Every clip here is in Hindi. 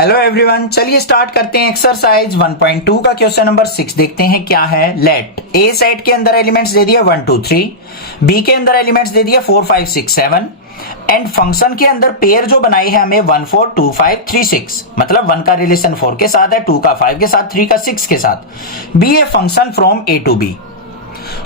हेलो एवरीवन, चलिए स्टार्ट करते हैं एक्सरसाइज 1.2 का क्वेश्चन नंबर 6। देखते हैं क्या है। लेट ए सेट के अंदर एलिमेंट्स दे दिए 1 2 3, बी के अंदर एलिमेंट्स दे दिए 4 5 6 7 एंड फंक्शन के अंदर पेयर जो बनाई है हमें 1 4 2 5 3 6, मतलब 1 का रिलेशन 4 के साथ है, 2 का 5 के साथ, 3 का 6 के साथ। Be a function from a to b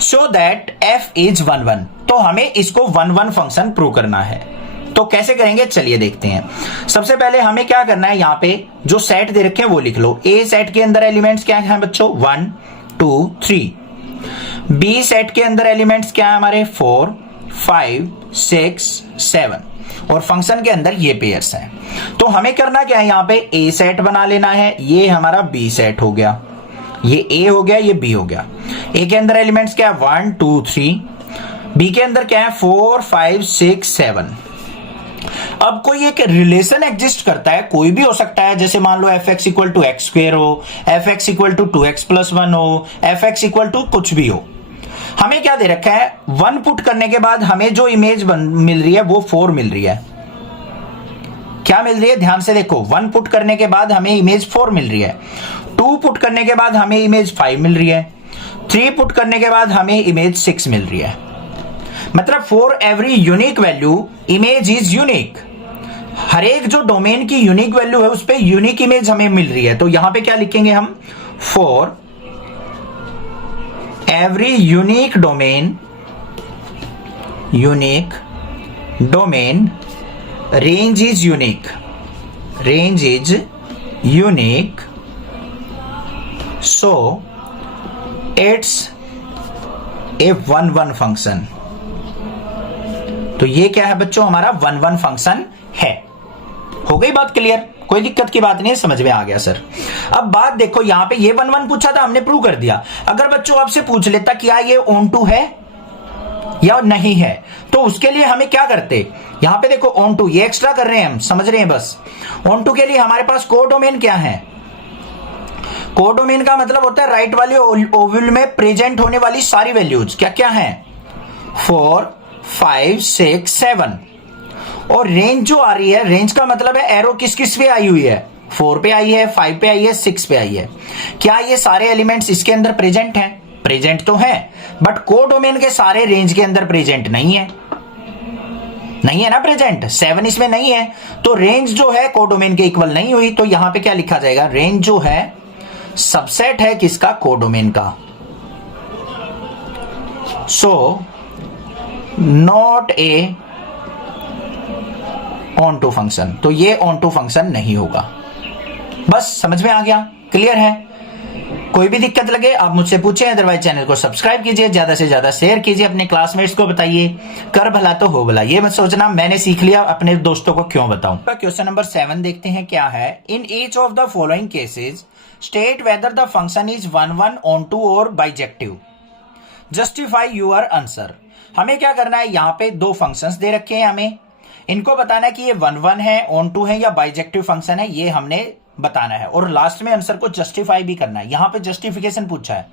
so that f is 1 1। तो हमें इसको 1 1 फंक्शन प्रूव करना है। तो कैसे करेंगे चलिए देखते हैं। सबसे पहले हमें क्या करना है, यहां पे जो सेट दे रखे हैं वो लिख लो। ए सेट के अंदर एलिमेंट्स क्या हैं बच्चों, 1 2 3। बी सेट के अंदर एलिमेंट्स क्या है हमारे, 4 5 6 7 और फंक्शन के अंदर ये पेयर्स हैं। तो हमें करना क्या है, यहां पे ए सेट बना लेना है। ये हमारा बी सेट हो गया, ये ए हो गया, ये बी हो गया। ए के अंदर एलिमेंट्स क्या है 1 2 3, बी के अंदर क्या है 4 5 6 7। अब कोई एक रिलेशन एग्जिस्ट करता है, कोई भी हो सकता है, जैसे मान लो f x equal to x square हो, f x equal to 2x + 1 हो, एफ एक्स इक्वल टू कुछ भी हो। हमें क्या दे रखा है, 1 पुट करने के बाद हमें जो इमेज मिल रही है वो 4 मिल रही है। क्या मिल रही है, ध्यान से देखो। 1 पुट करने के बाद हमें इमेज 4 मिल रही है, 2 पुट करने के बाद हमें इमेज 5 मिल रही है, 3 पुट करने के बाद हमें इमेज 6 मिल रही है। मतलब for every unique value image is unique. हर एक जो डोमेन की यूनिक वैल्यू है उस पे यूनिक इमेज हमें मिल रही है। तो यहां पे क्या लिखेंगे हम, for every unique domain range is unique, so it's a 1 1 function. तो ये क्या है बच्चों, हमारा 1 1 फंक्शन है। हो गई बात क्लियर, कोई दिक्कत की बात नहीं है, समझ में आ गया सर। अब बात देखो, यहां पे ये 1 1 पूछा था, हमने प्रूव कर दिया। अगर बच्चों आपसे पूछ लेता क्या ये ऑन टू है या नहीं है, तो उसके लिए हमें क्या करते, यहां पे देखो ऑन टू, ये एक्स्ट्रा कर रहे हैं हम, समझ रहे हैं बस। ऑन टू के लिए हमारे पास कोडोमेन क्या है, कोडोमेन का मतलब होता है राइट वाली ओवल में प्रेजेंट होने वाली सारी वैल्यूज क्या क्या है, 4 5 6 7। और रेंज जो आ रही है, रेंज का मतलब है एरो किस किस पे आई हुई है, 4 पे आई है, 5 पे आई है, 6 पे आई है। क्या ये सारे एलिमेंट्स इसके अंदर प्रेजेंट हैं, प्रेजेंट तो है, बट कोडोमेन के सारे रेंज के अंदर प्रेजेंट नहीं है, नहीं है ना प्रेजेंट, 7 इसमें नहीं है। तो रेंज जो है कोडोमेन के इक्वल नहीं हुई। तो यहां पे क्या लिखा जाएगा, रेंज जो है सबसेट है किसका, कोडोमेन का। So not a onto function. तो ये ऑन टू फंक्शन नहीं होगा। बस समझ में आ गया, क्लियर है। कोई भी दिक्कत लगे आप मुझसे पूछें, अदरवाइज चैनल को सब्सक्राइब कीजिए, ज्यादा से ज्यादा शेयर कीजिए, अपने क्लासमेट्स को बताइए। कर भला तो हो भला, ये मत सोचना मैंने सीख लिया, अपने दोस्तों को क्यों बताऊं। क्वेश्चन नंबर 7 देखते हैं क्या है। In each of the following cases state whether the function is 1 1 onto और बाइजेक्टिव, जस्टिफाई यूर आंसर। हमें क्या करना है, यहां पे 2 फंक्शंस दे रखे हैं, हमें इनको बताना है कि ये 1 1 है, ऑन टू है या बाइजेक्टिव फंक्शन है, ये हमने बताना है। और लास्ट में आंसर को जस्टिफाई भी करना है। यहां पे जस्टिफिकेशन पूछा है।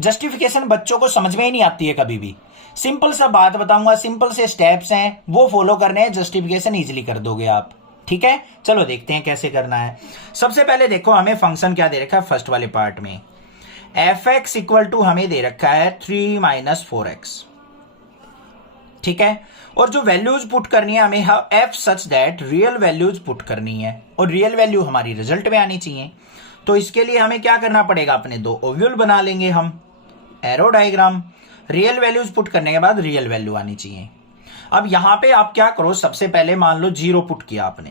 जस्टिफिकेशन बच्चों को समझ में ही नहीं आती है कभी भी। सिंपल सा बात बताऊंगा, सिंपल से स्टेप्स हैं, वो फॉलो करने हैं, जस्टिफिकेशन इजीली कर दोगे आप। ठीक है, चलो देखते हैं कैसे करना है। सबसे पहले देखो हमें फंक्शन क्या दे रखा है, फर्स्ट वाले पार्ट में एफ एक्स इक्वल टू हमें दे रखा है 3 - 4x। ठीक है, और जो वैल्यूज पुट करनी है हमें F such that real values put करनी है, और रियल वैल्यू हमारी रिजल्ट में आनी चाहिए। तो इसके लिए हमें क्या करना पड़ेगा, अपने 2 ओव्यूल बना लेंगे हम, arrow diagram. Real values put करने के बाद रियल वैल्यू आनी चाहिए। अब यहां पे आप क्या करो, सबसे पहले मान लो 0 पुट किया आपने।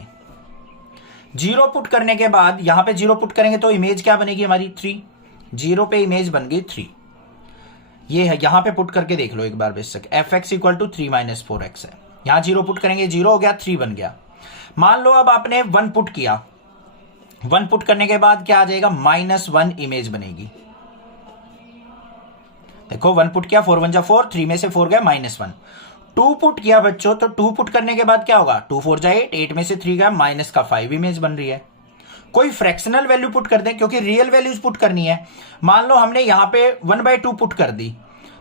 0 पुट करने के बाद यहां पे 0 पुट करेंगे तो इमेज क्या बनेगी हमारी, 3। 0 पे इमेज बन गई 3। ये है, यहां पे पुट करके देख लो एक बार बेशक। F x equal to 3 - 4x है। यहां 0 पुट करेंगे, 0 हो गया, 3 बन गया। मान लो अब आपने 1 पुट किया, 1 पुट करने के बाद क्या आ जाएगा, -1 इमेज बनेगी। देखो 1 पुट किया, 4 1 जा 4, 3 में से 4 गया -1। 2 पुट किया बच्चों, तो 2 पुट करने के बाद क्या होगा, 2 4 जा 8, 8 में से 3 गया, -5 इमेज बन रही है। कोई फ्रैक्शनल वैल्यू पुट कर दें, क्योंकि रियल वैल्यूज पुट करनी है। मान लो हमने यहां पे 1/2 पुट कर दी,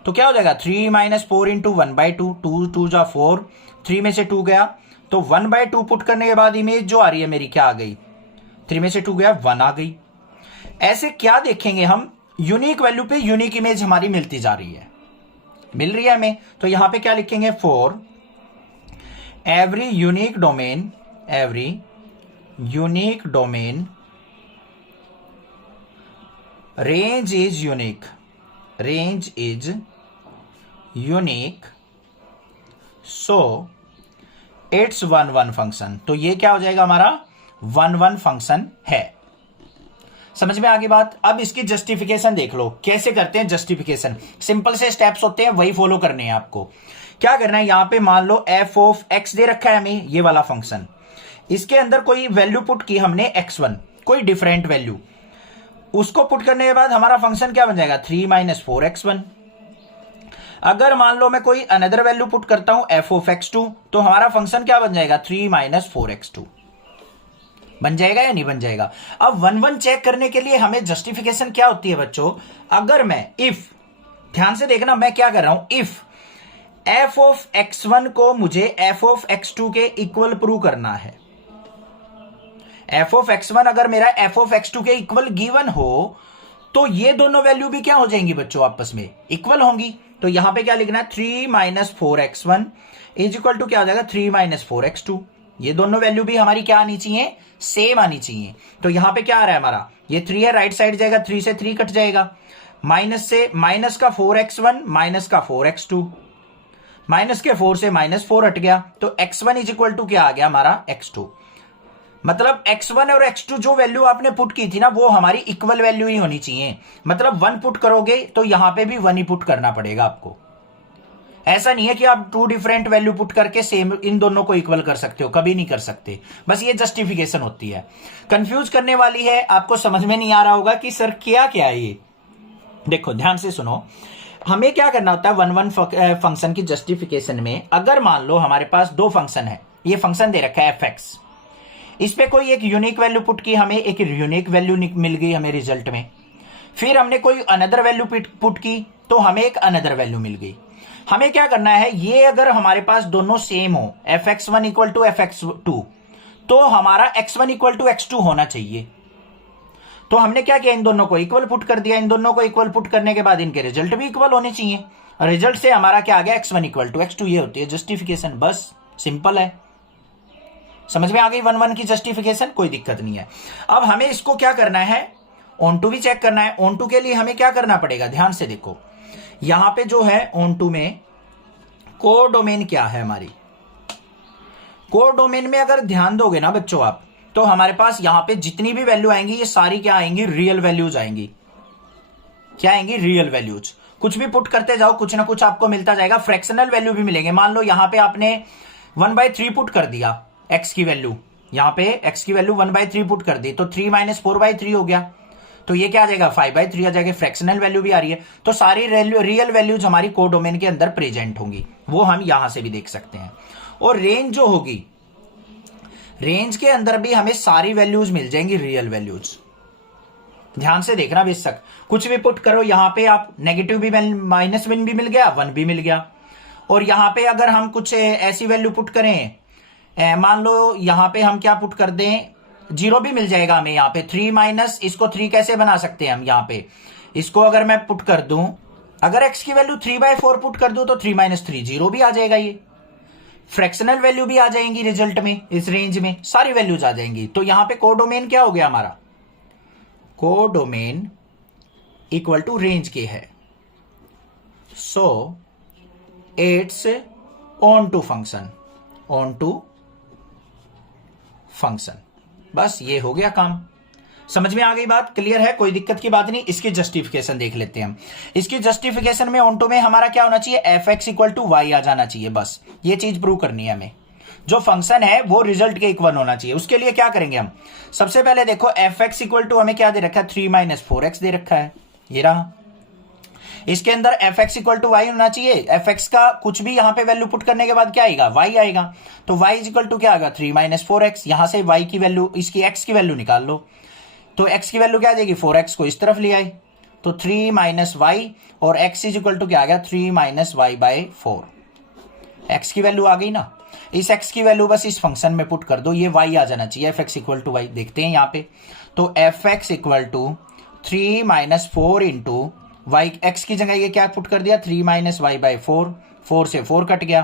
तो क्या हो जाएगा, 3 - 4 × 1/2, 2 2 जा 4, 3 में से 2 गया, तो 1/2 पुट करने के बाद इमेज जो आ रही है मेरी क्या आ गई, 3 में से 2 गया, 1 आ गई। ऐसे क्या देखेंगे हम, यूनिक वैल्यू पे यूनिक इमेज हमारी मिलती जा रही है, मिल रही है हमें। तो यहां पे क्या लिखेंगे, for every unique domain, every unique domain range is unique, range is unique, so it's 1 1 function. तो ये क्या हो जाएगा हमारा 1 1 फंक्शन है। समझ में आ गई बात। अब इसकी जस्टिफिकेशन देख लो, कैसे करते हैं जस्टिफिकेशन। सिंपल से स्टेप्स होते हैं, वही फॉलो करने हैं आपको। क्या करना है, यहां पे मान लो एफ ऑफ एक्स दे रखा है हमें, ये वाला फंक्शन। इसके अंदर कोई वैल्यू पुट की हमने x1, कोई डिफरेंट वैल्यू, उसको पुट करने के बाद हमारा फंक्शन क्या बन जाएगा 3 - 4x1। अगर मान लो मैं कोई अनदर वैल्यू पुट करता हूं f ऑफ x2, तो हमारा फंक्शन क्या बन जाएगा 3 - 4x2। बन जाएगा या नहीं बन जाएगा। अब 1 1 चेक करने के लिए हमें जस्टिफिकेशन क्या होती है बच्चों, अगर मैं इफ, ध्यान से देखना मैं क्या कर रहा हूं, इफ f ऑफ x1 को मुझे f ऑफ x2 के इक्वल प्रूव करना है। f ऑफ x1 अगर मेरा f ऑफ x2 के इक्वल गिवन हो, तो ये दोनों वैल्यू भी क्या हो जाएंगी बच्चों, आपस में इक्वल होंगी। तो यहां पे क्या लिखना है, 3 - 4x1 इज इक्वल टू क्या हो जाएगा 3 - 4x2। ये दोनों वैल्यू भी हमारी क्या आनी चाहिए, सेम आनी चाहिए। तो यहां पे क्या आ रहा है हमारा, ये 3 है, राइट साइड जाएगा, 3 से 3 कट जाएगा, माइनस से माइनस का 4x1 माइनस का 4x2, माइनस के 4 से -4 हट गया, तो x1 इज इक्वल टू क्या आ गया हमारा x2। मतलब x1 और x2 जो वैल्यू आपने पुट की थी ना, वो हमारी इक्वल वैल्यू ही होनी चाहिए। मतलब 1 पुट करोगे तो यहां पे भी 1 ही पुट करना पड़ेगा आपको। ऐसा नहीं है कि आप 2 डिफरेंट वैल्यू पुट करके सेम इन दोनों को इक्वल कर सकते हो, कभी नहीं कर सकते। बस ये जस्टिफिकेशन होती है, कंफ्यूज करने वाली है, आपको समझ में नहीं आ रहा होगा कि सर क्या क्या है ये। देखो ध्यान से सुनो, हमें क्या करना होता है 1 1 फंक्शन की जस्टिफिकेशन में। अगर मान लो हमारे पास 2 फंक्शन है, ये फंक्शन दे रखा है fx, इस पे कोई एक यूनिक वैल्यू पुट की, हमें एक यूनिक वैल्यू मिल गई हमें रिजल्ट में। फिर हमने कोई अनदर वैल्यू पुट की, तो हमें एक अनदर वैल्यू मिल गई। हमें क्या करना है, ये अगर हमारे पास दोनों सेम हो, fx1 इक्वल टू fx2, तो हमारा x1 इक्वल टू x2 होना चाहिए। तो हमने क्या किया, इन दोनों को इक्वल पुट कर दिया। इन दोनों को इक्वल पुट करने के बाद इनके रिजल्ट भी इक्वल होने चाहिए। रिजल्ट से हमारा क्या आ गया, x1 इक्वल टू x2। ये होती है जस्टिफिकेशन, बस सिंपल है। समझ में आ गई 1 1 की जस्टिफिकेशन, कोई दिक्कत नहीं है। अब हमें इसको क्या करना है, ऑन2 भी चेक करना है। ऑन2 के लिए हमें क्या करना पड़ेगा, ध्यान से देखो, यहां पे जो है ऑन2 में कोडोमेन क्या है हमारी। कोडोमेन में अगर ध्यान दोगे ना बच्चों आप, तो हमारे पास यहां पे जितनी भी वैल्यू आएंगी, ये सारी क्या आएंगी, रियल वैल्यूज आएंगी। क्या आएंगी, रियल वैल्यूज। कुछ भी पुट करते जाओ, कुछ ना कुछ आपको मिलता जाएगा। फ्रैक्शनल वैल्यू भी मिलेंगे। मान लो यहां पे आपने 1/3 पुट कर दिया, x की वैल्यू, यहां पे x की वैल्यू 1/3 पुट कर दी, तो 3 - 4/3 हो गया। तो ये क्या आ जाएगा 5/3 आ जाएगा। फ्रैक्शनल वैल्यू भी आ रही है। तो सारी रियल वैल्यूज हमारी कोडोमेन के अंदर प्रेजेंट होंगी, वो हम यहां से भी देख सकते हैं। और रेंज जो होगी, रेंज के अंदर भी हमें सारी वैल्यूज मिल जाएंगी, रियल वैल्यूज। ध्यान से देखना बेशक कुछ भी पुट करो, यहां पे आप नेगेटिव भी -1 भी मिल गया, 1 भी मिल गया। और यहां पे अगर हम कुछ ऐसी वैल्यू पुट करें, मान लो यहां पे हम क्या पुट कर दें, 0 भी मिल जाएगा हमें। यहां पे 3 माइनस, इसको 3 कैसे बना सकते हैं हम, यहां पे इसको अगर मैं पुट कर दूं, अगर x की वैल्यू 3/4 पुट कर दूं, तो 3 - 3 0 भी आ जाएगा। ये फ्रैक्शनल वैल्यू भी आ जाएंगी रिजल्ट में, इस रेंज में सारी वैल्यूज आ जाएंगी। तो यहां पे कोडोमेन क्या हो गया हमारा, कोडोमेन इक्वल टू रेंज के है। So it's onto function, onto function. बस ये हो गया काम। समझ में आ गई बात, क्लियर है, कोई दिक्कत की बात नहीं। इसकी जस्टिफिकेशन देख लेते हैं हम। इसकी जस्टिफिकेशन में ऑन2 में हमारा क्या होना चाहिए, fx इक्वल टू y आ जाना चाहिए। बस ये चीज प्रूव करनी है हमें। जो फंक्शन है वो रिजल्ट के इक्वल होना चाहिए। उसके लिए क्या करेंगे हम, सबसे पहले देखो fx इक्वल टू हमें क्या दे रखा है, 3 - 4x दे रखा है, ये रहा। इसके अंदर fx इक्वल टू y होना चाहिए। fx का कुछ भी यहां पे वैल्यू पुट करने के बाद क्या आएगा, y आएगा। तो y इक्वल टू क्या आएगा, 3 - 4x। यहां से y की वैल्यू, इसकी x की वैल्यू निकाल लो, तो x की वैल्यू क्या आ जाएगी, 4x को इस तरफ ले आए, तो 3 - y, और x इक्वल टू क्या आ गया, 3 - y/4। x की वैल्यू आ गई ना। इस x की वैल्यू बस इस फंक्शन में पुट कर दो, ये y आ जाना चाहिए, f x equal to y. देखते हैं यहाँ पे, तो F x equal to 3 minus 4 into y, x की जगह ये क्या पुट कर दिया 3 माइनस वाई बाई 4, 4 से 4 कट गया,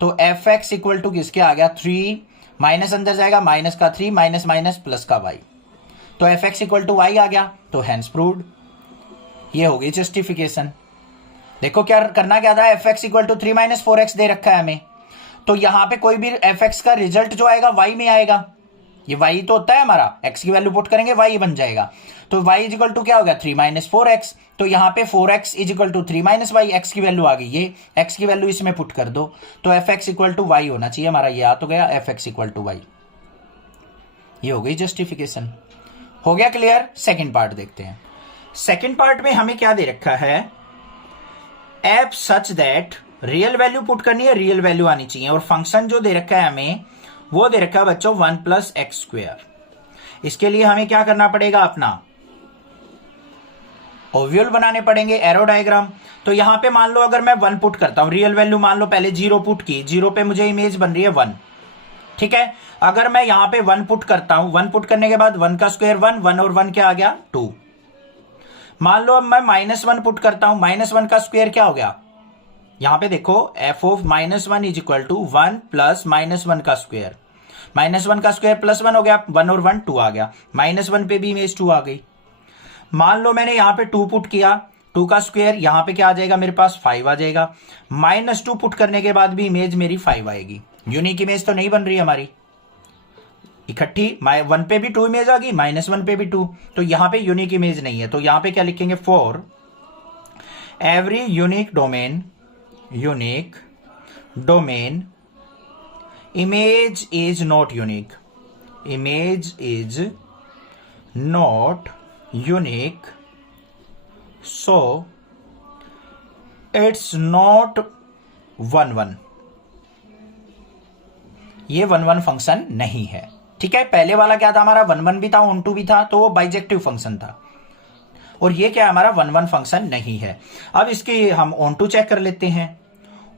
तो एफ एक्स इक्वल टू किसके आ गया 3, माइनस अंदर जाएगा, माइनस का 3, माइनस माइनस प्लस का y, तो F x equal to Y आ गया, तो हैंस प्रूव्ड। ये हो गई जस्टिफिकेशन। देखो क्या करना क्या था, f x equal to 3 minus 4x दे रखा है हमें, तो यहां पे कोई भी एफ एक्स का रिजल्ट जो आएगा y में आएगा, ये y तो होता है हमारा, x की वैल्यू पुट करेंगे y बन जाएगा, तो y इज इक्वल टू क्या हो गया 3 माइनस 4x, तो यहाँ पे 4x is equal to 3 minus y, x की वैल्यू आ गई, ये x की वैल्यू इसमें पुट कर दो, तो F x equal to y होना चाहिए हमारा, ये आ तो गया f x equal to y. ये हो गई जस्टिफिकेशन। हो गया क्लियर। सेकेंड पार्ट देखते हैं। सेकेंड पार्ट में हमें क्या दे रखा है, F such that real value put करनी है, रियल वैल्यू आनी चाहिए, और फंक्शन जो दे रखा है हमें वो दे रखा है बच्चों 1 प्लस एक्स स्क्वायर। इसके लिए हमें क्या करना पड़ेगा, अपना ओव्यूल बनाने पड़ेंगे, एरो डायग्राम। तो यहां पे मान लो अगर मैं 1 पुट करता हूं, रियल वैल्यू मान लो पहले 0 पुट की, 0 पे मुझे इमेज बन रही है 1, ठीक है। अगर मैं यहां पे 1 पुट करता हूं, 1 पुट करने के बाद 1 का स्क्वायर 1, 1 और 1 क्या आ गया 2। मान लो अब मैं -1 पुट करता हूं, -1 का स्क्वायर क्या हो गया, यहां पे देखो f of -1 is equal to 1 plus -1 का स्क्वायर, -1 का स्क्वायर प्लस 1 हो गया, 1 और 1 2 आ गया, -1 पे भी इमेज 2 आ गई। मान लो मैंने यहां पे 2 पुट किया, 2 का स्क्वायर यहां पे क्या आ जाएगा मेरे पास 5 आ जाएगा, -2 पुट करने के बाद भी इमेज मेरी 5 आएगी। यूनिक इमेज तो नहीं बन रही हमारी इकट्ठी, 1 पे भी 2 इमेज आ गई, -1 पे भी 2, तो यहां पे यूनिक इमेज नहीं है, तो यहां पे क्या लिखेंगे, for every unique domain image is not unique, image is not unique, so it's not 1 ये 1 फंक्शन नहीं है, ठीक है। पहले वाला क्या था हमारा 1 भी था, ऑन टू भी था, तो वो बाइजेक्टिव फंक्शन था, और ये क्या हमारा 1 फंक्शन नहीं है। अब इसकी हम ऑन टू चेक कर लेते हैं।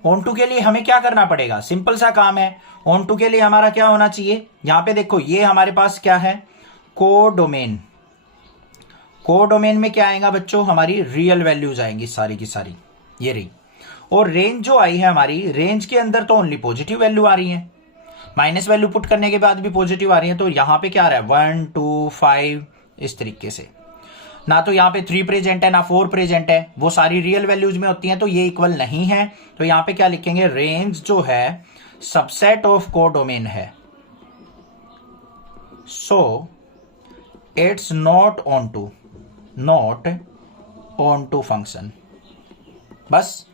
ऑन टू के लिए हमें क्या करना पड़ेगा, सिंपल सा काम है। ऑन टू के लिए हमारा क्या होना चाहिए, यहां पे देखो ये हमारे पास क्या है, कोडोमेन। कोडोमेन में क्या आएगा बच्चों, हमारी रियल वैल्यूज आएंगी सारी की सारी, ये रही। और रेंज जो आई है हमारी, रेंज के अंदर तो ओनली पॉजिटिव वैल्यू आ रही है, माइनस वैल्यू पुट करने के बाद भी पॉजिटिव आ रही है, तो यहां पे क्या आ रहा है 1 2 5 इस तरीके से, ना तो यहाँ पे 3 प्रेजेंट है ना 4 प्रेजेंट है, वो सारी रियल वैल्यूज में होती हैं, तो ये इक्वल नहीं है। तो यहाँ पे क्या लिखेंगे, रेंज जो है सबसेट ऑफ कोडोमेन है, so it's not onto function. बस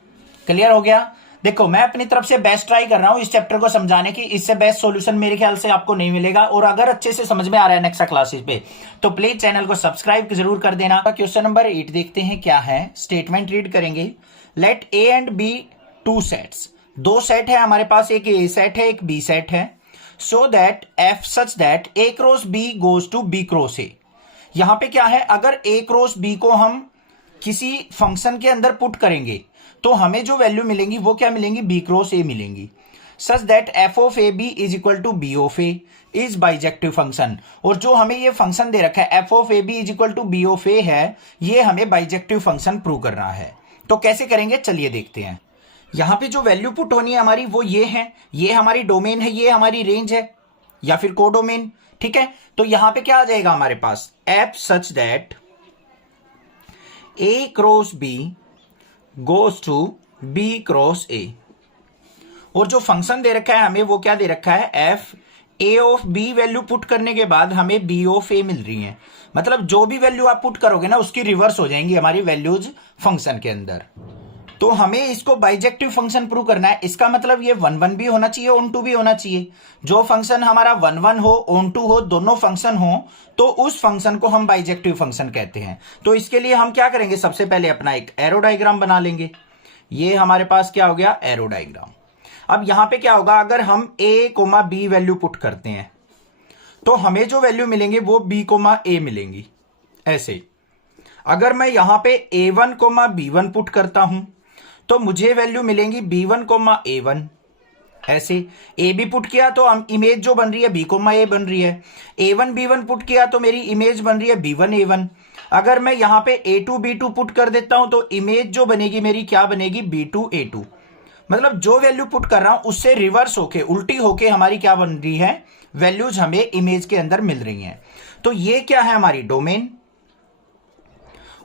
क्लियर हो गया। देखो मैं अपनी तरफ से बेस्ट ट्राई कर रहा हूं इस चैप्टर को समझाने की, इससे बेस्ट सॉल्यूशन मेरे ख्याल से आपको नहीं मिलेगा, और अगर अच्छे से समझ में आ रहा है नेक्स्ट क्लासेस पे तो प्लीज चैनल को सब्सक्राइब जरूर कर देना। क्वेश्चन नंबर 8 देखते हैं क्या है, स्टेटमेंट रीड करेंगे। Let a and b 2 sets, 2 set है हमारे पास, एक ए सेट है एक बी सेट है, so that f such that A cross B goes to B cross a. यहां पे क्या है, अगर ए क्रॉस बी को हम किसी फंक्शन के अंदर पुट करेंगे तो हमें जो वैल्यू मिलेंगी वो क्या मिलेंगी, बी क्रॉस ए मिलेंगी, such that F of A B is equal to B of A is bijective function. और जो हमें ये फंक्शन दे रखा है F of A B is equal to B of A है, ये हमें बाइजेक्टिव फंक्शन प्रूव करना है। तो कैसे करेंगे चलिए देखते हैं। यहां पे जो वैल्यू पुट होनी है हमारी वो ये है, ये हमारी डोमेन है, ये हमारी रेंज है या फिर कोडोमेन, ठीक है। तो यहां पे क्या आ जाएगा हमारे पास, F such that A cross B goes to B cross A, और जो फंक्शन दे रखा है हमें वो क्या दे रखा है, f a of b value put करने के बाद हमें बी ऑफ ए मिल रही है, मतलब जो भी वैल्यू आप पुट करोगे ना उसकी रिवर्स हो जाएंगी हमारी वैल्यूज फंक्शन के अंदर। तो हमें इसको बाइजेक्टिव फंक्शन प्रूव करना है, इसका मतलब ये 1 भी होना चाहिए, ऑन टू भी होना चाहिए। जो फंक्शन हमारा 1 हो ऑन टू हो, दोनों फंक्शन हो, तो उस फंक्शन को हम बाइजेक्टिव फंक्शन कहते हैं। तो इसके लिए हम क्या करेंगे, सबसे पहले अपना एक एरो डायग्राम बना लेंगे। ये हमारे पास क्या हो गया, एरो डायग्राम। अब यहां पे क्या होगा, अगर हम a comma b value put करते हैं तो हमें जो वैल्यू मिलेंगे वो b कोमा a मिलेंगी। ऐसे अगर मैं यहां पे a1 कोमा b1 पुट करता हूं तो मुझे वैल्यू मिलेंगी b1 कोमा a1, ऐसे ए बी पुट किया तो हम इमेज जो बन रही है बी कोमा ए बन रही है। A1 B1 पुट किया तो मेरी इमेज बन रही है B1 A1। अगर मैं यहां पे A2 B2 पुट कर देता हूं तो इमेज जो बनेगी मेरी क्या बनेगी B2 A2। मतलब जो वैल्यू पुट कर रहा हूं उससे रिवर्स होके उल्टी होके हमारी क्या बन रही है, वैल्यूज हमें इमेज के अंदर मिल रही हैं। तो ये क्या है हमारी डोमेन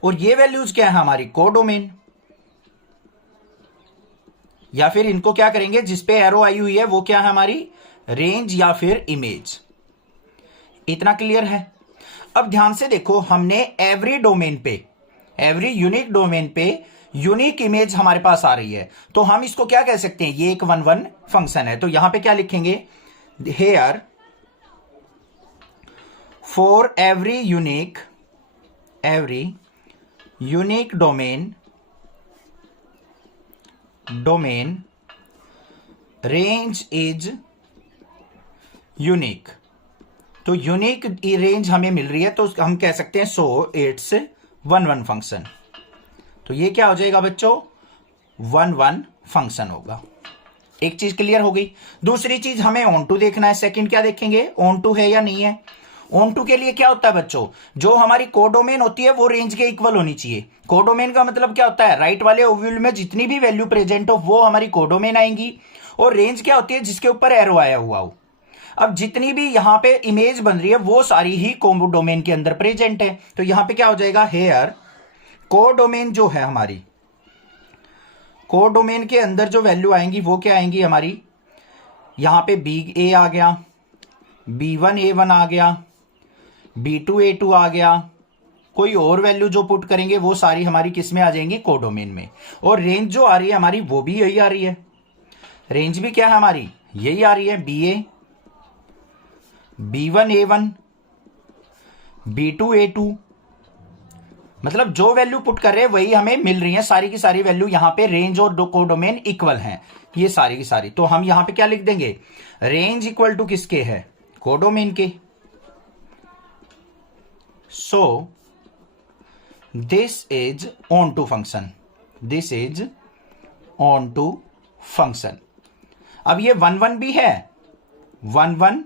और ये वैल्यूज क्या है हमारी कोडोमेन, या फिर इनको क्या करेंगे जिसपे एरो आई हुई है वो क्या है हमारी रेंज या फिर इमेज। इतना क्लियर है। अब ध्यान से देखो, हमने एवरी डोमेन पे, एवरी यूनिक डोमेन पे यूनिक इमेज हमारे पास आ रही है, तो हम इसको क्या कह सकते हैं, ये एक 1-1 फंक्शन है। तो यहां पे क्या लिखेंगे, here for every unique domain range is unique. तो यूनिक रेंज हमें मिल रही है तो हम कह सकते हैं सो इट्स 1-1 फंक्शन। तो ये क्या हो जाएगा बच्चों, 1-1 फंक्शन होगा। एक चीज क्लियर हो गई। दूसरी चीज हमें ऑन टू देखना है। सेकंड क्या देखेंगे, ऑन टू है या नहीं है। ऑन टू के लिए क्या होता है बच्चों, जो हमारी कोडोमेन होती है वो रेंज के इक्वल होनी चाहिए। कोडोमेन का मतलब क्या होता है, राइट वाले ओव्यूल में जितनी भी वैल्यू प्रेजेंट हो वो हमारी कोडोमेन आएंगी। और रेंज क्या होती है, जिसके ऊपर एरो आया हुआ हो। अब जितनी भी यहां पे इमेज बन रही है वो सारी ही कोडोमेन के अंदर प्रेजेंट है। तो यहां पे क्या हो जाएगा, हेयर कोडोमेन जो है हमारी, कोडोमेन के अंदर जो वैल्यू आएंगी वो क्या आएंगी हमारी, यहां पे B आ गया, B1 A1 आ गया, B2 A2 आ गया। कोई और वैल्यू जो पुट करेंगे वो सारी हमारी किस में आ जाएंगी, कोडोमेन में। और रेंज जो आ रही है हमारी वो भी यही आ रही है। रेंज भी क्या है हमारी, यही आ रही है, BA B1 A1 B2 A2। मतलब जो वैल्यू पुट कर रहे हैं वही हमें मिल रही है, सारी की सारी वैल्यू यहां पे रेंज और कोडोमेन इक्वल हैं, ये सारी की सारी। तो हम यहां पे क्या लिख देंगे, रेंज इक्वल टू किसके है, कोडोमेन के। So this is onto function, this is onto function. अब ये 1-1 भी है, 1-1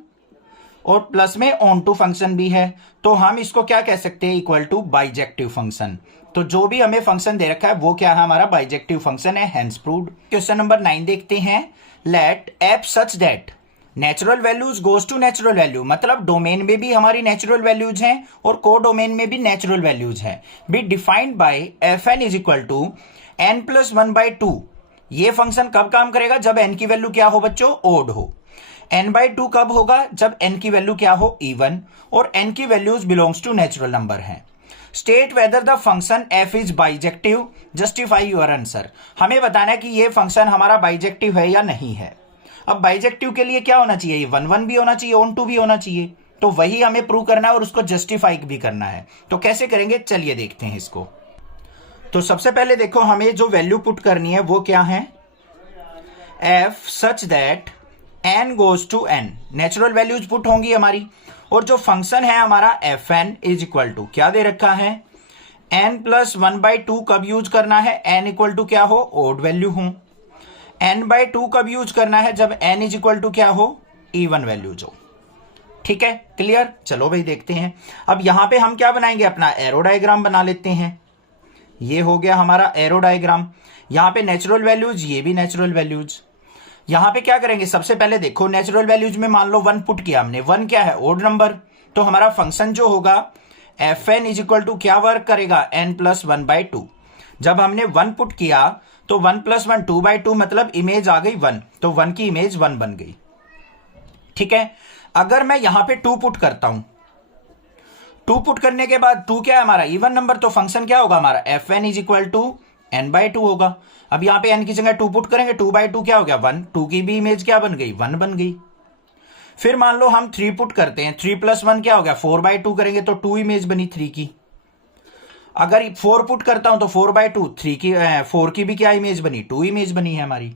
और प्लस में ऑन टू फंक्शन भी है। तो हम इसको क्या कह सकते हैं, इक्वल टू बाइजेक्टिव फंक्शन। तो जो भी हमें फंक्शन दे रखा है वो क्या है, हमारा बाइजेक्टिव फंक्शन है, हेंस प्रूव्ड। क्वेश्चन नंबर 9 देखते हैं। Let f such that natural values goes to natural value. मतलब डोमेन में भी हमारी नेचुरल वैल्यूज हैं और कोडोमेन में भी नेचुरल वैल्यूज हैं। Be defined by fn is equal to n+1/2। ये फंक्शन कब काम करेगा, जब n की वैल्यू क्या हो बच्चों, ओड हो। n/2 कब होगा, जब n की वैल्यू क्या हो, इवन, और n की values belongs to natural number है। State whether the function f is bijective, justify your answer. हमें बताना है कि ये फंक्शन हमारा बाइजेक्टिव है या नहीं है। अब बाइजेक्टिव के लिए क्या होना चाहिए, 1-1 भी होना चाहिए, ऑन टू भी होना चाहिए। तो वही हमें प्रूव करना है और उसको जस्टिफाई भी करना है। तो कैसे करेंगे, चलिए देखते हैं इसको। तो सबसे पहले देखो, हमें जो वैल्यू पुट करनी है वो क्या है, f such that n goes to n। Natural values put होंगी हमारी, और जो फंक्शन है हमारा fn इज इक्वल टू क्या दे रखा है, n+1/2 कब यूज करना है, n इक्वल टू क्या हो, ओड वैल्यू हो। n/2 कब यूज करना है, जब n इज इक्वल टू क्या हो, इवन वैल्यू जो। ठीक है, क्लियर। चलो भाई देखते हैं। अब यहां पे हम क्या बनाएंगे, अपना एरो डायग्राम बना लेते हैं। ये हो गया हमारा एरो डायग्राम। यहां पे नेचुरल वैल्यूज, ये भी नेचुरल वैल्यूज। यहां पे क्या करेंगे, सबसे पहले देखो नेचुरल वैल्यूज में मान लो 1 पुट किया हमने, 1 क्या है, ओड नंबर। तो हमारा फंक्शन जो होगा fn इज इक्वल टू क्या वर्क करेगा, n+1/2। जब हमने 1 पुट किया तो 1+1 2/2, मतलब इमेज आ गई 1, तो 1 की इमेज 1 बन गई। ठीक है। अगर मैं यहां पे 2 पुट करता हूं, 2 पुट करने के बाद 2 क्या है हमारा, इवन नंबर, तो फंक्शन क्या होगा हमारा, fn is equal to n/2 होगा। अब यहां पे n की जगह 2 पुट करेंगे, 2/2 क्या हो गया, 1, 2 की भी इमेज क्या बन गई, 1 बन गई। फिर मान लो हम 3 पुट करते हैं, 3+1 क्या हो गया, 4/2 करेंगे तो 2 इमेज बनी 3 की। अगर 4 पुट करता हूं तो 4/2, 4 की भी क्या इमेज बनी, 2 इमेज बनी है हमारी।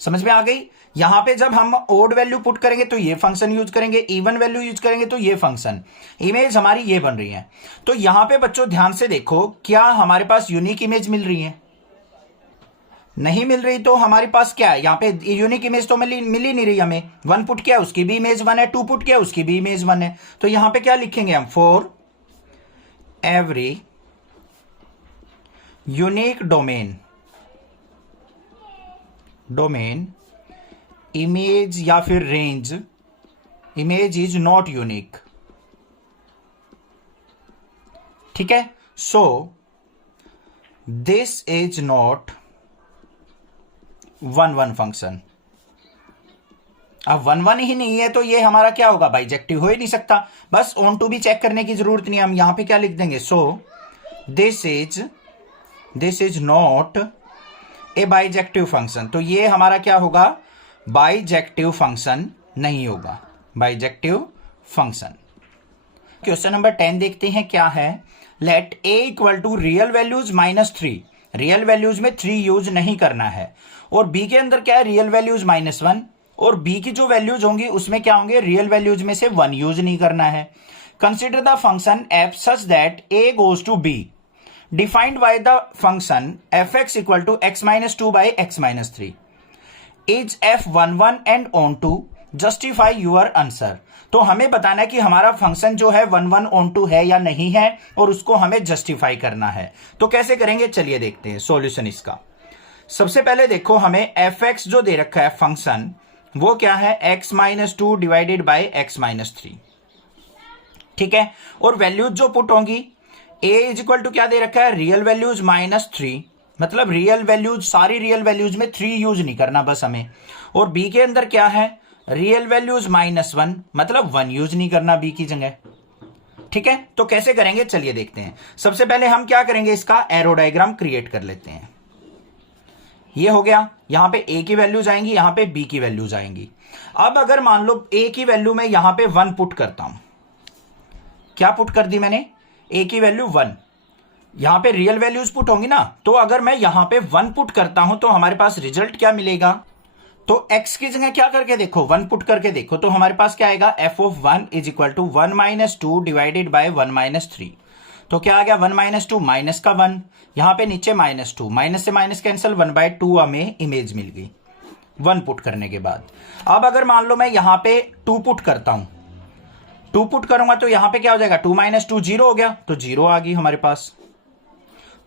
समझ में आ गई। यहां पे जब हम ओड वैल्यू पुट करेंगे तो ये फंक्शन यूज करेंगे, इवन वैल्यू यूज करेंगे तो ये फंक्शन, इमेज हमारी ये बन रही है। तो यहां पे बच्चों ध्यान से देखो, क्या हमारे पास यूनिक इमेज मिल रही है, नहीं मिल रही तो हमारे पास क्या है, यहाँ पे यूनिक इमेज तो मिल ही नहीं रही हमें। 1 पुट किया उसकी भी इमेज 1 है, 2 पुट किया उसकी भी इमेज 1 है। तो यहां पे क्या लिखेंगे हम, for every unique domain image या फिर range image is not unique. ठीक है, सो दिस इज नॉट 1 फंक्शन। अब 1 ही नहीं है तो ये हमारा क्या होगा, बाइजेक्टिव हो ही नहीं सकता। बस ऑन टू भी चेक करने की जरूरत नहीं, हम यहां पे क्या लिख देंगे, सो this is not a bijective function. तो ये हमारा क्या होगा, बाइजेक्टिव फंक्शन नहीं होगा, बाइजेक्टिव फंक्शन। क्वेश्चन नंबर 10 देखते हैं क्या है। Let a equal to real values -3। Real values में 3 यूज नहीं करना है, और b के अंदर क्या है, रियल वैल्यूज -1, और b की जो वैल्यूज होंगी उसमें क्या होंगे, रियल वैल्यूज में से 1 यूज नहीं करना है। Consider the function f such that a goes to b defined by the function fx equal to x-2 by x-3। Is f11 and onto, justify your answer. तो हमें बताना है कि हमारा फंक्शन जो है 11 ऑन टू है या नहीं है, और उसको हमें जस्टिफाई करना है। तो कैसे करेंगे, चलिए देखते हैं सॉल्यूशन इसका। सबसे पहले देखो, हमें fx जो दे रखा है फंक्शन, वो क्या है, x-2 डिवाइडेड बाय x-3। ठीक है, और वैल्यूज जो पुट होंगी, a इज इक्वल टू क्या दे रखा है, रियल वैल्यूज -3, मतलब रियल वैल्यूज, सारी रियल वैल्यूज में 3 यूज नहीं करना बस हमें। और b के अंदर क्या है, रियल वैल्यूज -1, मतलब 1 यूज नहीं करना b की जगह। ठीक है, तो कैसे करेंगे, चलिए देखते हैं। सबसे पहले हम क्या करेंगे, इसका एरो डायग्राम क्रिएट कर लेते हैं। ये हो गया, यहां पे a की वैल्यूज आएंगी, यहां पे b की वैल्यूज आएंगी। अब अगर मान लो a की वैल्यू में यहां पे 1 पुट करता हूं, क्या पुट कर दी मैंने, a की वैल्यू 1, यहां पे रियल वैल्यूज पुट होंगी ना, तो अगर मैं यहां पे 1 पुट करता हूं तो हमारे पास रिजल्ट क्या मिलेगा, तो x की जगह क्या करके देखो, 1 पुट करके देखो, तो हमारे पास क्या आएगा, f(1) is equal to 1 - 2 divided by 1 - 3। तो क्या आ गया, 1 - 2 माइनस का 1, यहां पे नीचे -2, माइनस से माइनस कैंसिल, 1/2 हमें इमेज मिल गई 1 पुट करने के बाद। अब अगर मान लो मैं यहां पे 2 पुट करता हूं, 2 पुट करूंगा तो यहां पे क्या हो जाएगा, 2 - 2 0 हो गया, तो 0 आ गई हमारे पास।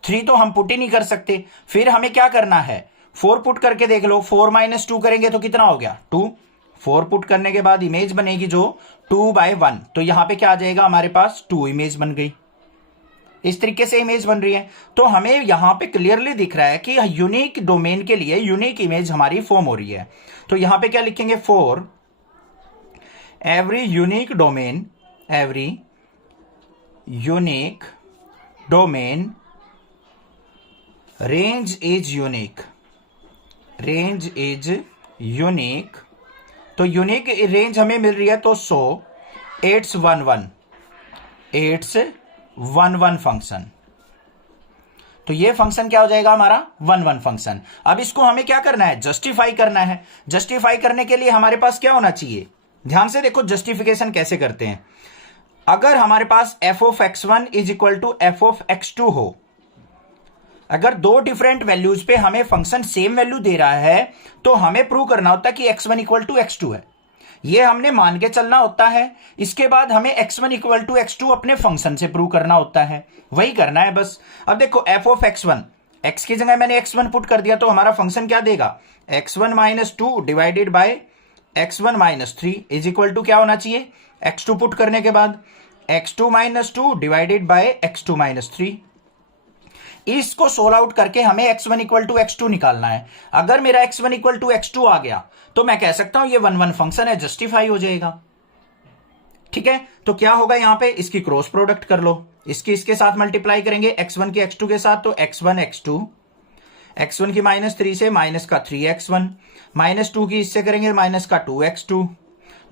3 तो हम पुट ही नहीं कर सकते, फिर हमें क्या करना है, 4 पुट करके देख लो, 4 - 2 करेंगे तो कितना हो गया, 2। 4 पुट करने के बाद इमेज बनेगी जो 2/1, तो यहां पे क्या आ जाएगा, हमारे पास 2 इमेज बन गई। इस तरीके से इमेज बन रही है। तो हमें यहां पे क्लियरली दिख रहा है कि यूनिक डोमेन के लिए यूनिक इमेज हमारी फॉर्म हो रही है। तो यहां पे क्या लिखेंगे, for every unique domain range is unique. तो यूनिक रेंज हमें मिल रही है, तो सो इट्स 11 फंक्शन। तो ये फंक्शन क्या हो जाएगा हमारा, 11 फंक्शन। अब इसको हमें क्या करना है, जस्टिफाई करना है। जस्टिफाई करने के लिए हमारे पास क्या होना चाहिए, ध्यान से देखो जस्टिफिकेशन कैसे करते हैं। अगर हमारे पास f(x1) is equal to f(x2) हो, अगर 2 डिफरेंट वैल्यूज पे हमें फंक्शन सेम वैल्यू दे रहा है, तो हमें प्रूव करना होता है कि x1 इक्वल टू x2 है। ये हमने मान के चलना होता है। इसके बाद हमें x1 इक्वल टू x2 अपने फंक्शन से प्रूव करना होता है, वही करना है बस। अब देखो f(x1), x की जगह मैंने x1 पुट कर दिया, तो हमारा फंक्शन क्या देगा, x1 - 2 divided by x1 - 3 is equal to क्या होना चाहिए, x2 पुट करने के बाद x2 - 2 डिवाइडेड बाय x2 - 3। इसको सोल्व आउट करके हमें x1 इक्वल टू x2 निकालना है। अगर मेरा x1 इक्वल टू x2 आ गया तो मैं कह सकता हूं ये 11 फंक्शन है, जस्टिफाई हो जाएगा। ठीक है, तो क्या होगा, यहां पे इसकी क्रॉस प्रोडक्ट कर लो, इसके साथ मल्टीप्लाई करेंगे x1 की x2 के साथ, तो x1 x2, x1 की -3 से माइनस का 3x1, -2 की इससे करेंगे माइनस का 2x2,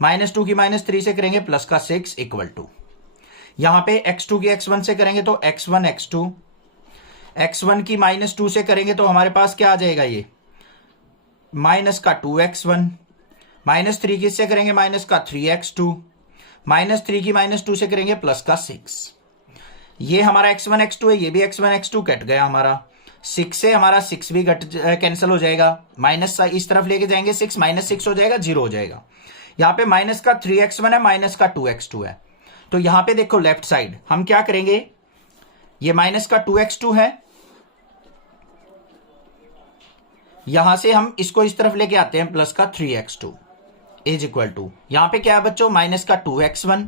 -2 की -3 से करेंगे प्लस का 6 इक्वल टू, यहां पे x2 की x1 से करेंगे तो x1 x2, x1 की -2 से करेंगे तो हमारे पास क्या आ जाएगा, ये माइनस का 2x1, -3 की इससे करेंगे माइनस का 3x2, -3 की -2 से करेंगे प्लस का 6। ये हमारा x1 x2 है, ये भी x1 x2 कट गया हमारा, 6 से हमारा 6 भी कैंसिल हो जाएगा, माइनस इस तरफ लेके जाएंगे 6, -6 हो जाएगा, 0 हो जाएगा। यहां पे माइनस का 3x1 है, माइनस का 2x2 है। तो यहां पे देखो लेफ्ट साइड हम क्या करेंगे, ये माइनस का 2x2 है, यहां से हम इसको इस तरफ लेके आते हैं प्लस का 3x2 इज इक्वल टू, यहां पे क्या है बच्चों, माइनस का 2x1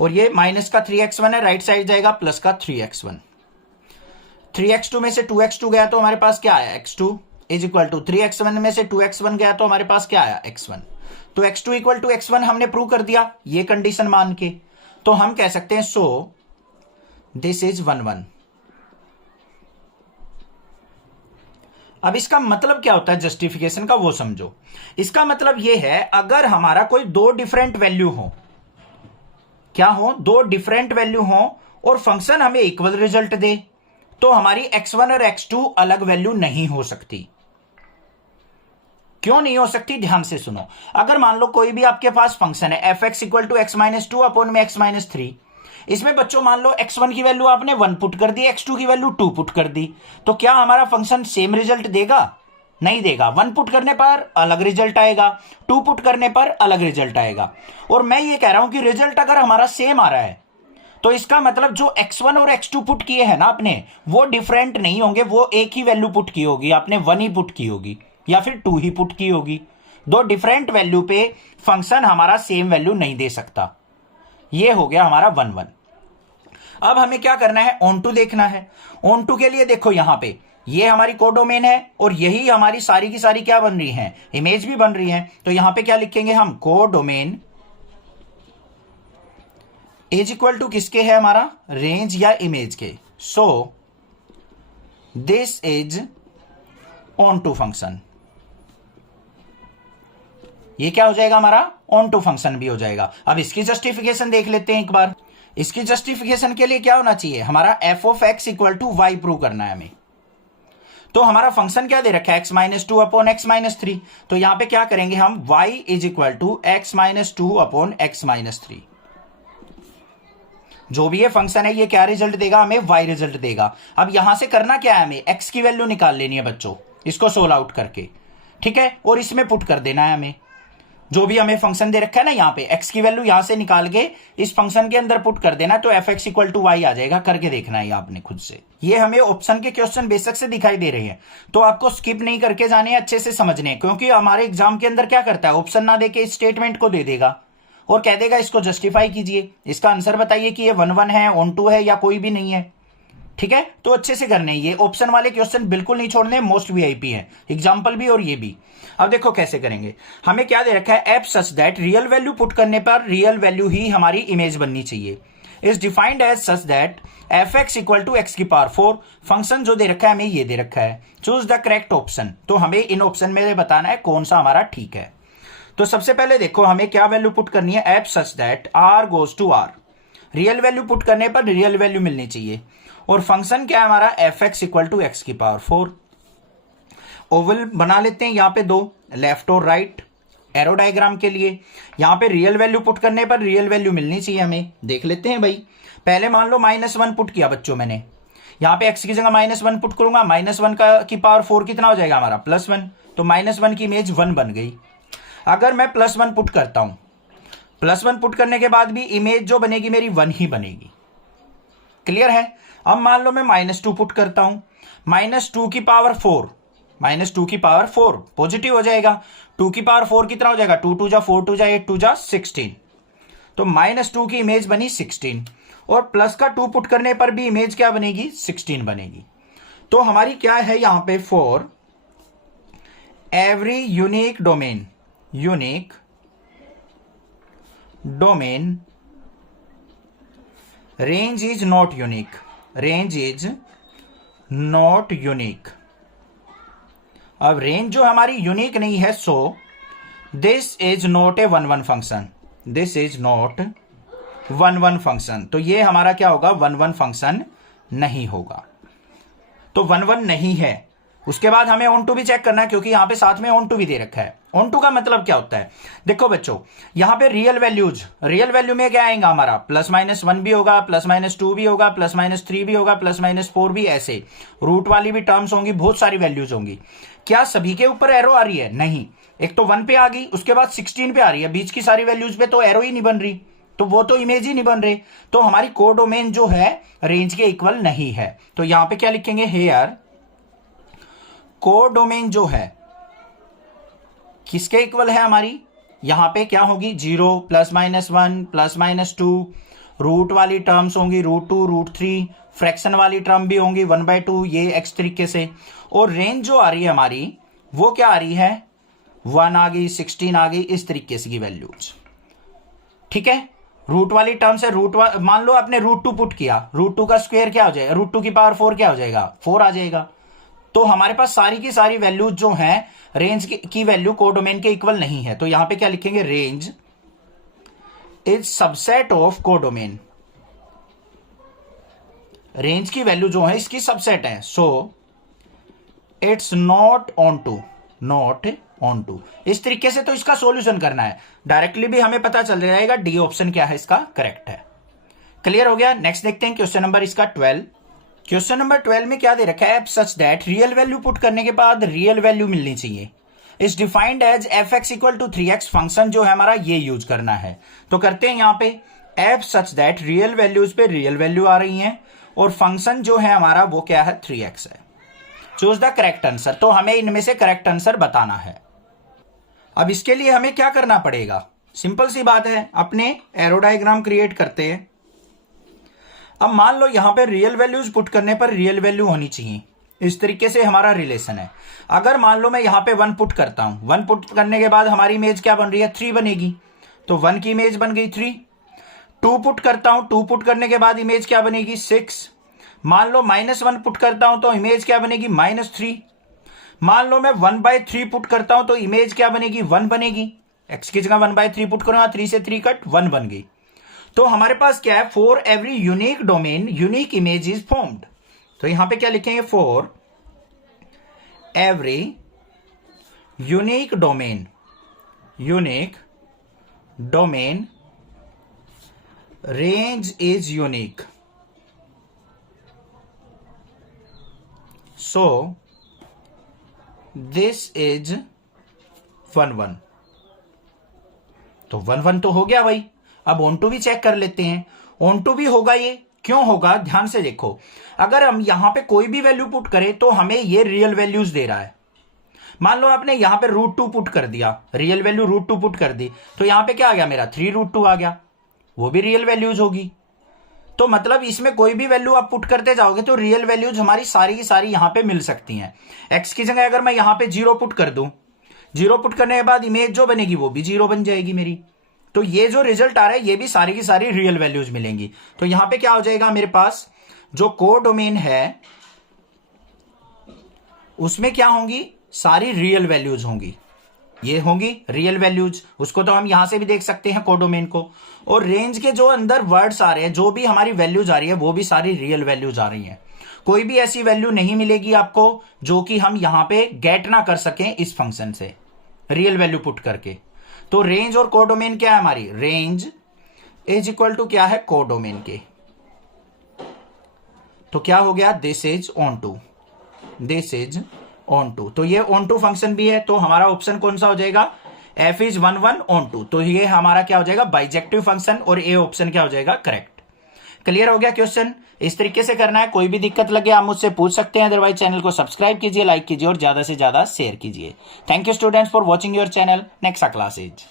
और ये माइनस का 3x1 है, राइट साइड जाएगा प्लस का 3x1। 3x2 में से 2x2 गया तो हमारे पास क्या आया, x2 is equal to 3x1 में से 2x1 गया तो हमारे पास क्या आया, x1। तो x2 इक्वल टू x1 हमने प्रूव कर दिया ये कंडीशन मान के। तो हम कह सकते हैं सो दिस इज 1 1। अब इसका मतलब क्या होता है जस्टिफिकेशन का वो समझो। इसका मतलब ये है अगर हमारा कोई दो डिफरेंट वैल्यू हो, क्या हो, दो डिफरेंट वैल्यू हो और फंक्शन हमें इक्वल रिजल्ट दे, तो हमारी x1 और x2 अलग वैल्यू नहीं हो सकती। क्यों नहीं हो सकती, ध्यान से सुनो। अगर मान लो कोई भी आपके पास फंक्शन है f(x equal to x-2 upon में x-3), इसमें बच्चों मान लो x1 की वैल्यू आपने 1 पुट कर दी, x2 की वैल्यू 2 पुट कर दी, तो क्या हमारा फंक्शन सेम रिजल्ट देगा, नहीं देगा। 1 पुट करने पर अलग रिजल्ट आएगा, 2 पुट करने पर अलग रिजल्ट आएगा। और मैं ये कह रहा हूं कि रिजल्ट अगर हमारा सेम आ रहा है तो इसका मतलब जो x1 और x2 पुट किए हैं ना आपने, वो डिफरेंट नहीं होंगे, वो एक ही वैल्यू पुट की होगी, आपने 1 ही पुट की होगी या फिर 2 ही पुट की होगी। दो डिफरेंट वैल्यू पे फंक्शन हमारा सेम वैल्यू नहीं दे सकता। ये हो गया हमारा 1 1। अब हमें क्या करना है, ऑन टू देखना है। ऑन टू के लिए देखो यहां पे ये हमारी कोडोमेन है और यही हमारी सारी की सारी क्या बन रही है, इमेज भी बन रही है। तो यहां पे क्या लिखेंगे हम, कोडोमेन इज इक्वल टू किसके है, हमारा रेंज या इमेज के। So this is onto function. ये क्या हो जाएगा हमारा, ऑन टू फंक्शन भी हो जाएगा। अब इसकी जस्टिफिकेशन देख लेते हैं एक बार। इसकी जस्टिफिकेशन के लिए क्या होना चाहिए, हमारा f(x) equal to y prove करना है हमें। तो हमारा फंक्शन क्या दे रखा है, x-2 अपॉन x-3। तो यहां पे क्या करेंगे हम, y is equal to x-2 upon x-3। जो भी ये फंक्शन है ये क्या रिजल्ट देगा हमें, y रिजल्ट देगा। अब यहां से करना क्या है, हमें x की वैल्यू निकाल लेनी है बच्चों, इसको सोल्व आउट करके, ठीक है, और इसमें पुट कर देना है हमें। जो भी हमें फंक्शन दे रखा है ना यहाँ पे, x की वैल्यू यहां से निकाल के इस फंक्शन के अंदर पुट कर देना, तो f(x) इक्वल टू y आ जाएगा। करके देखना है आपने खुद से। ये हमें ऑप्शन के क्वेश्चन बेशक से दिखाई दे रहे हैं, तो आपको स्किप नहीं करके जाने, अच्छे से समझने, क्योंकि हमारे एग्जाम के अंदर क्या करता है, ऑप्शन ना देके इस स्टेटमेंट को दे देगा और कह देगा इसको जस्टिफाई कीजिए, इसका आंसर बताइए कि ये 1 1 है, ऑन टू है या कोई भी नहीं है। ठीक है, तो अच्छे से करने, ये ऑप्शन वाले क्वेश्चन बिल्कुल नहीं छोड़ने, मोस्ट वीआईपी है, एग्जाम्पल भी और ये भी। अब देखो कैसे करेंगे, हमें क्या दे रखा है, F such that real value put करने पर रियल वैल्यू ही हमारी इमेज बननी चाहिए, is defined as such that f(x) equal to x की पावर 4। फंक्शन जो दे रखा है हमें ये दे रखा है, चूज द करेक्ट ऑप्शन। तो हमें इन ऑप्शन में बताना है कौन सा हमारा ठीक है। तो सबसे पहले देखो हमें क्या वैल्यू पुट करनी है, F such that r goes to r। Real value put करने पर रियल वैल्यू मिलनी चाहिए, और फंक्शन क्या है हमारा, f(x) इक्वल टू x की पावर 4। ओवल बना लेते हैं यहां पे दो, लेफ्ट और राइट, एरो डायग्राम के लिए। यहां पे रियल वैल्यू पुट करने पर रियल वैल्यू मिलनी चाहिए हमें, देख लेते हैं भाई। पहले मान लो -1 पुट किया बच्चों मैंने, यहां पे x की जगह -1 पुट करूंगा, -1 की पावर 4 कितना हो जाएगा हमारा, +1। तो -1 की इमेज 1 बन गई। अगर मैं +1 पुट करता हूं, +1 पुट करने के बाद भी इमेज जो बनेगी मेरी 1 ही बनेगी। क्लियर है। अब मान लो मैं -2 पुट करता हूं, -2 की पावर 4, -2 की पावर 4 पॉजिटिव हो जाएगा। 2 की पावर 4 कितना हो जाएगा, 2 2 जा 4 2 जा 8 2 जा 16। तो -2 की इमेज बनी 16, और प्लस का 2 पुट करने पर भी इमेज क्या बनेगी, 16 बनेगी। तो हमारी क्या है यहां पे, for every unique domain, unique domain range is not unique, range is not unique. अब रेंज जो हमारी यूनिक नहीं है, सो this is not a 1 1 function, this is not 1 1 function. तो ये हमारा क्या होगा, 1 1 फंक्शन नहीं होगा। तो 1 1 नहीं है। उसके बाद हमें ऑन टू भी चेक करना है, क्योंकि यहां पे साथ में ऑन टू भी दे रखा है। ऑन टू का मतलब क्या होता है? देखो बच्चों, यहां पे रियल वैल्यू में क्या आएगा हमारा? +-1 भी होगा, +-2 भी होगा, +-3 भी होगा, +-4 भी, ऐसे रूट वाली भी टर्म्स होंगी, बहुत सारी वैल्यूज होंगी। क्या सभी के ऊपर एरो आ रही है? नहीं। एक तो 1 पे आ गई, उसके बाद 16 पे आ रही है, बीच की सारी वैल्यूज पे तो एरो ही नहीं बन रही, तो वो तो इमेज ही नहीं बन रही, तो हमारी कोडोमेन जो है रेंज के इक्वल नहीं है। तो यहां पे क्या लिखेंगे? हेयर कोडोमेन जो है किसके इक्वल है हमारी? यहां पे क्या होगी? 0, +-1, +-2, रूट वाली टर्म्स होंगी, √2, √3, फ्रैक्शन वाली टर्म भी होंगी 1/2, ये एक्स तरीके से। और रेंज जो आ रही है हमारी वो क्या आ रही है? 1 आ गई, 16 आ गई, इस तरीके से की वैल्यूज। ठीक है, रूट वाली टर्म से मान लो आपने √2 पुट किया, √2 का स्क्वायर क्या हो जाएगा? √2 की पावर 4 क्या हो जाएगा? 4 आ जाएगा। तो हमारे पास सारी की सारी वैल्यूज जो हैं रेंज की वैल्यू कोडोमेन के इक्वल नहीं है। तो यहां पे क्या लिखेंगे? Range is subset of codomain. Range की वैल्यू जो है इसकी सबसेट है, so it's not onto. इस तरीके से तो इसका सॉल्यूशन करना है, डायरेक्टली भी हमें पता चल जाएगा डी ऑप्शन क्या है इसका करेक्ट है। क्लियर हो गया? नेक्स्ट देखते हैं क्वेश्चन नंबर इसका 12। क्वेश्चन नंबर 12 में क्या दे रखा है? सच दैट रियल वैल्यू पुट करने के बाद रियल वैल्यू मिलनी चाहिए is defined as f(x = 3x) function जो है हमारा ये यूज करना है। तो करते हैं यहां पे f such that real values पे रियल वैल्यू आ रही है और फंक्शन जो है हमारा वो क्या है? 3x है। Choose the correct answer. तो हमें इनमें से करेक्ट आंसर बताना है। अब इसके लिए हमें क्या करना पड़ेगा? सिंपल सी बात है, अपने एरो डायग्राम क्रिएट करते हैं। अब मान लो यहां पे रियल वैल्यूज पुट करने पर रियल वैल्यू होनी चाहिए, इस तरीके से हमारा रिलेशन है। अगर मान लो मैं यहां पे 1 पुट करता हूं, 1 पुट करने के बाद हमारी इमेज क्या बन रही है? 3 बनेगी, तो 1 की इमेज बन गई 3। 2 पुट करता हूं, 2 पुट करने के बाद इमेज क्या बनेगी? 6। मान लो -1 पुट करता हूं तो इमेज क्या बनेगी? -3। मान लो मैं 1/3 पुट करता हूं तो इमेज क्या बनेगी? 1 बनेगी। x की जगह 1/3 पुट करूंगा, 3 से 3 कट, 1 बन गई। तो हमारे पास क्या है? For every unique domain unique image is formed. तो यहां पे क्या लिखेंगे? For every unique domain range is unique, so this is 1/1। तो 1/1 तो हो गया भाई। अब ऑन टू भी चेक कर लेते हैं। ऑन टू भी होगा, ये क्यों होगा? ध्यान से देखो, अगर हम यहां पे कोई भी वैल्यू पुट करें तो हमें ये रियल वैल्यूज दे रहा है। मान लो आपने यहां पे √2 पुट कर दिया, रियल वैल्यू √2 पुट कर दी, तो यहां पे क्या आ गया मेरा? 3√2 आ गया, वो भी रियल वैल्यूज होगी। तो मतलब इसमें कोई भी वैल्यू आप पुट करते जाओगे तो रियल वैल्यूज हमारी सारी की सारी यहां पे मिल सकती हैं। एक्स की जगह अगर मैं यहां पे 0 पुट कर दूं, 0 पुट करने के बाद इमेज जो बनेगी वो भी 0 बन जाएगी मेरी। तो ये जो रिजल्ट आ रहा है ये भी सारी की सारी रियल वैल्यूज मिलेंगी। तो यहां पे क्या हो जाएगा? मेरे पास जो कोडोमेन है उसमें क्या होंगी? सारी रियल वैल्यूज होंगी, ये होंगी रियल वैल्यूज। उसको तो हम यहां से भी देख सकते हैं कोडोमेन को। और रेंज के जो अंदर वर्ड्स आ रहे हैं, जो भी हमारी वैल्यूज आ रही है, वो भी सारी रियल वैल्यूज आ रही हैं। कोई भी ऐसी वैल्यू नहीं मिलेगी आपको जो कि हम यहां पे गेट ना कर सकें इस फंक्शन से रियल वैल्यू पुट करके। तो रेंज और कोडोमेन क्या है हमारी? रेंज इज इक्वल टू क्या है? कोडोमेन के। तो क्या हो गया? This is onto. तो ये ऑन टू फंक्शन भी है, तो हमारा ऑप्शन कौन सा हो जाएगा? f is 1/1 onto. तो ये हमारा क्या हो जाएगा? बाइजेक्टिव फंक्शन, और ए ऑप्शन क्या हो जाएगा? करेक्ट। क्लियर हो गया क्वेश्चन? इस तरीके से करना है। कोई भी दिक्कत लगे आप मुझसे पूछ सकते हैं, अदरवाइज चैनल को सब्सक्राइब कीजिए, लाइक कीजिए और ज्यादा से ज्यादा शेयर कीजिए। Thank you students for watching your channel. Next class is